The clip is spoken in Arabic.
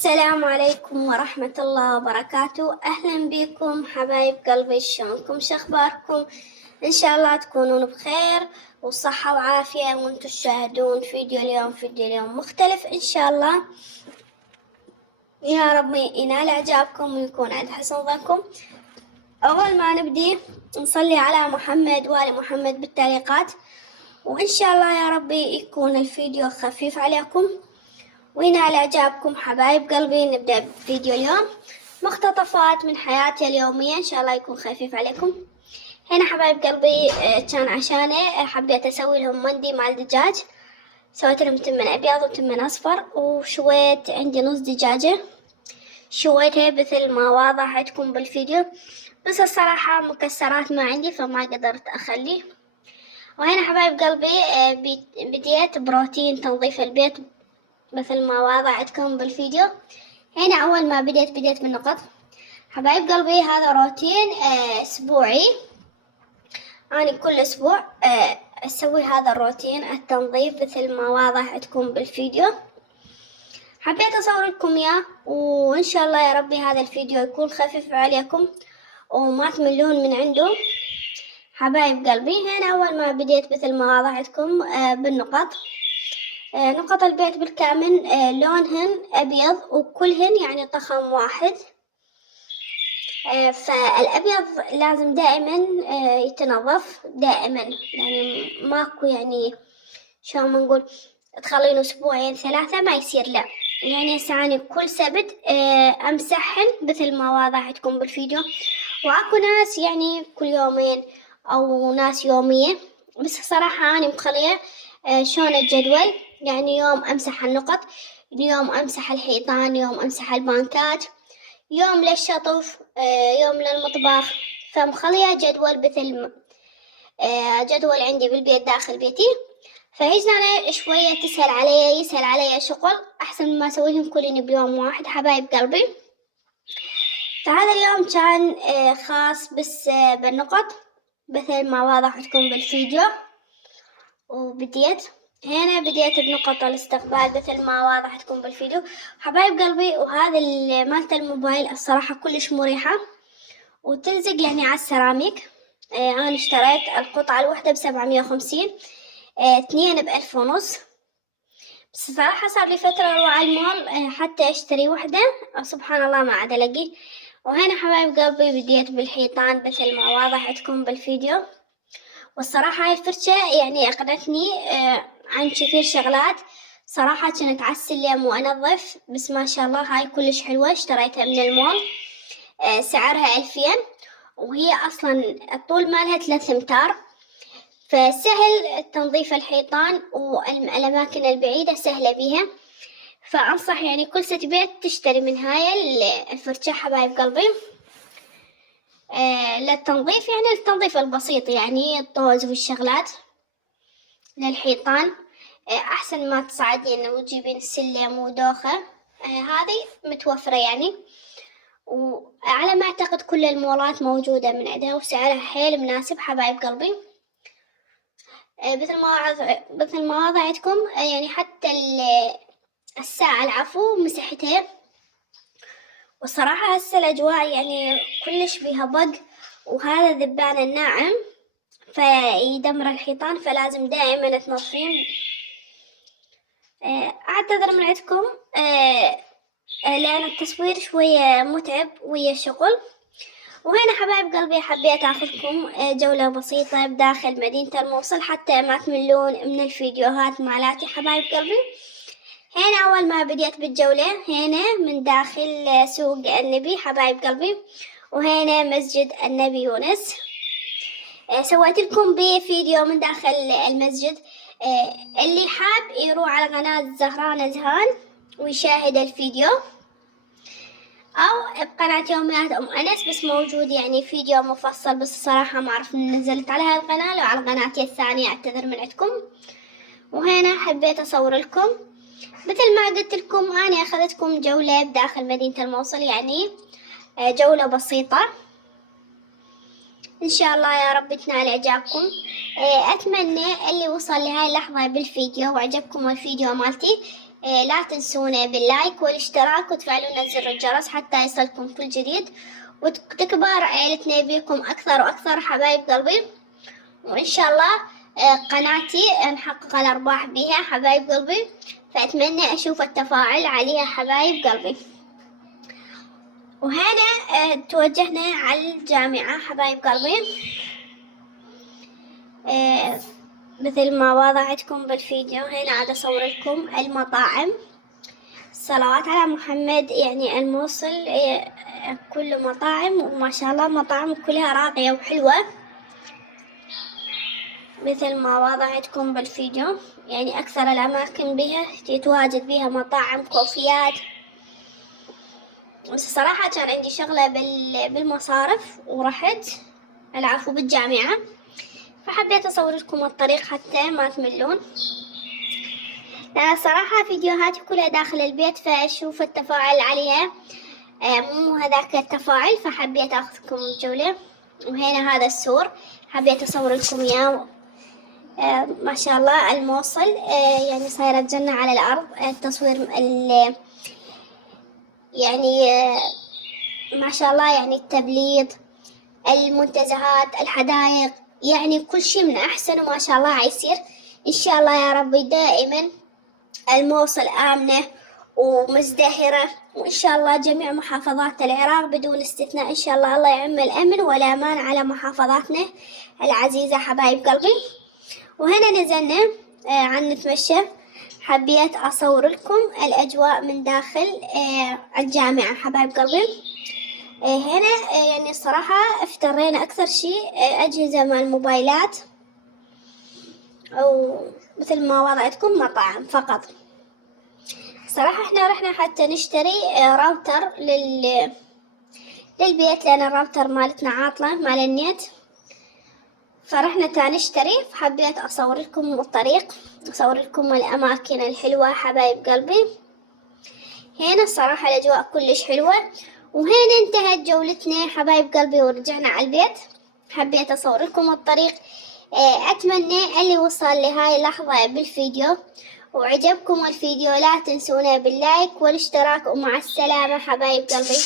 السلام عليكم ورحمة الله وبركاته. أهلا بكم حبايب قلبي، شلونكم؟ شخباركم؟ إن شاء الله تكونون بخير وصحة وعافية وانتم تشاهدون فيديو اليوم مختلف إن شاء الله. يا رب ينال إعجابكم ويكون عند حسن ظنكم. أول ما نبدي نصلي على محمد وآل محمد بالتعليقات، وإن شاء الله يا ربي يكون الفيديو خفيف عليكم وينال إعجابكم حبايب قلبي. نبدأ بفيديو اليوم، مقتطفات من حياتي اليومية، إن شاء الله يكون خفيف عليكم. هنا حبايب قلبي كان عشاني حبيت أسوي لهم مندي مع الدجاج. سويت لهم تمن أبيض وتمن أصفر، وشويت عندي نص دجاجة شويتها مثل ما واضح عندكم بالفيديو، بس الصراحة مكسرات ما عندي فما قدرت أخليه. وهنا حبايب قلبي بديت بروتين تنظيف البيت مثل ما واضح عندكم بالفيديو. هنا أول ما بديت بالنقط حبايب قلبي. هذا روتين أسبوعي، أنا كل أسبوع أسوي هذا الروتين التنظيف مثل ما واضح عندكم بالفيديو. حبيت أصور لكم إياه، وإن شاء الله يا ربي هذا الفيديو يكون خفيف عليكم وما تملون من عنده حبايب قلبي. هنا أول ما بديت مثل ما واضح عندكم بالنقط، نقط البيت بالكامل لونهن أبيض وكلهن يعني طخم واحد. فالأبيض لازم دائما يتنظف دائما، يعني ماكو يعني شو ما نقول تخلين أسبوعين ثلاثة ما يصير، لا يعني ساعاني كل سبت أمسحن مثل ما واضح عندكم بالفيديو. وأكو ناس يعني كل يومين أو ناس يومية، بس صراحة أنا مخلية شلون الجدول، يعني يوم أمسح النقط، يوم أمسح الحيطان، يوم أمسح البانكات، يوم للشطف، يوم للمطبخ. فمخلية جدول مثل جدول عندي بالبيت داخل بيتي. فيجي أنا شوية يسهل علي شغل أحسن ما أسويهم كلهم بيوم واحد حبايب قلبي. فهذا اليوم كان خاص بس بالنقط مثل ما واضح عندكم بالفيديو. وبديت بديت بنقط الاستقبال مثل ما واضح عندكم بالفيديو حبايب قلبي. وهذا مالت الموبايل الصراحة كلش مريحة وتلزق يعني على السيراميك. أنا اشتريت القطعة الواحدة ب750، 2 ب1500. بس صراحة صار لي فترة أروح على المول حتى أشتري وحدة، سبحان الله ما عاد ألاقي. وهنا حبايب قلبي بديت بالحيطان مثل ما واضح عندكم بالفيديو. والصراحة هاي الفرشة يعني أقنعتني عن كثير شغلات. صراحة كنت على السلم وأنظف، بس ما شاء الله هاي كلش حلوة، اشتريتها من المول سعرها 2000، وهي أصلا الطول مالها 3 أمتار. فسهل تنظيف الحيطان والأماكن البعيدة سهلة بيها. فأنصح يعني كل ست بيت تشتري من هاي الفرشة حبايب قلبي للتنظيف، يعني التنظيف البسيط يعني الطوز والشغلات للحيطان. أحسن ما تصعدين وتجيبين السلم ودوخة. هذه متوفرة يعني، وعلى ما أعتقد كل المولات موجودة من عندها وسعرها حيل مناسب حبايب قلبي. مثل ما وضعتكم يعني حتى الساعة العفو مسحتها. والصراحة هسه الأجواء يعني كلش بيها بق، وهذا ذبان الناعم فيدمر الحيطان، فلازم دائما تنظفين. أعتذر من عندكم لأن التصوير شوية متعب ويا شغل. وهنا حبايب قلبي حبيت أخذكم جولة بسيطة بداخل مدينة الموصل حتى ما تملون من الفيديوهات مالاتي حبايب قلبي. هنا أول ما بديت بالجولة هنا من داخل سوق النبي حبايب قلبي، وهنا مسجد النبي يونس. سويت لكم بفيديو من داخل المسجد. اللي حاب يروح على قناة زهراء نزهان ويشاهد الفيديو، أو بقناة يوميات أم أنس بس موجود يعني فيديو مفصل، بس الصراحة ما أعرف نزلت على هالقناة لو على قناتي الثانية أعتذر من عندكم. وهنا حبيت أصور لكم مثل ما قلت لكم أنا أخذتكم جولة بداخل مدينة الموصل، يعني جولة بسيطة إن شاء الله يا رب تنال إعجابكم. أتمنى اللي وصل لهاي اللحظة بالفيديو وعجبكم الفيديو مالتي لا تنسونا باللايك والاشتراك وتفعلون زر الجرس حتى يصلكم كل جديد، وتكبر عائلتنا بكم أكثر وأكثر حبايب قلبي. وإن شاء الله قناتي نحقق الأرباح بها حبايب قلبي، فأتمنى أشوف التفاعل عليها حبايب قلبي. وهنا توجهنا على الجامعة حبايب قلبي. مثل ما وضعتكم بالفيديو هنا عاد أصور لكم المطاعم. صلوات على محمد، يعني الموصل كل مطاعم، وما شاء الله مطاعم كلها راقية وحلوة مثل ما وضعتكم بالفيديو. يعني أكثر الأماكن بها يتواجد بها مطاعم كوفيات. بس الصراحة كان عندي شغلة بالمصارف ورحت العفو بالجامعة، فحبيت أصور لكم الطريق حتى ما تملون. لأن الصراحة فيديوهاتي كلها داخل البيت، فأشوف التفاعل عليها مو هذاك التفاعل، فحبيت أخذكم جولة. وهنا هذا السور حبيت أصور لكم إياه. ما شاء الله الموصل يعني صايرة جنة على الأرض. التصوير يعني ما شاء الله، يعني التبليط، المنتزهات، الحدائق، يعني كل شيء من أحسن وما شاء الله عيصير. إن شاء الله يا ربي دائما الموصل آمنة ومزدهرة، وإن شاء الله جميع محافظات العراق بدون استثناء إن شاء الله الله يعم الأمن والأمان على محافظاتنا العزيزة حبايب قلبي. وهنا نزلنا عن نتمشى. حبيت أصور لكم الأجواء من داخل الجامعة حبايب قلبي. هنا يعني الصراحة افترينا أكثر شيء أجهزة مع الموبايلات، أو مثل ما وضعتكم مطاعم فقط. صراحة احنا رحنا حتى نشتري راوتر للبيت، لأن الراوتر مالتنا عاطلة مال النت، فرحنا نشتري. فحبيت أصور لكم الطريق، أصور لكم الأماكن الحلوة حبايب قلبي. هنا الصراحة الأجواء كلش حلوة. وهنا انتهت جولتنا حبايب قلبي ورجعنا على البيت. حبيت أصور لكم الطريق. أتمنى اللي وصل لهاي اللحظة بالفيديو وعجبكم الفيديو لا تنسونا باللايك والاشتراك، ومع السلامة حبايب قلبي.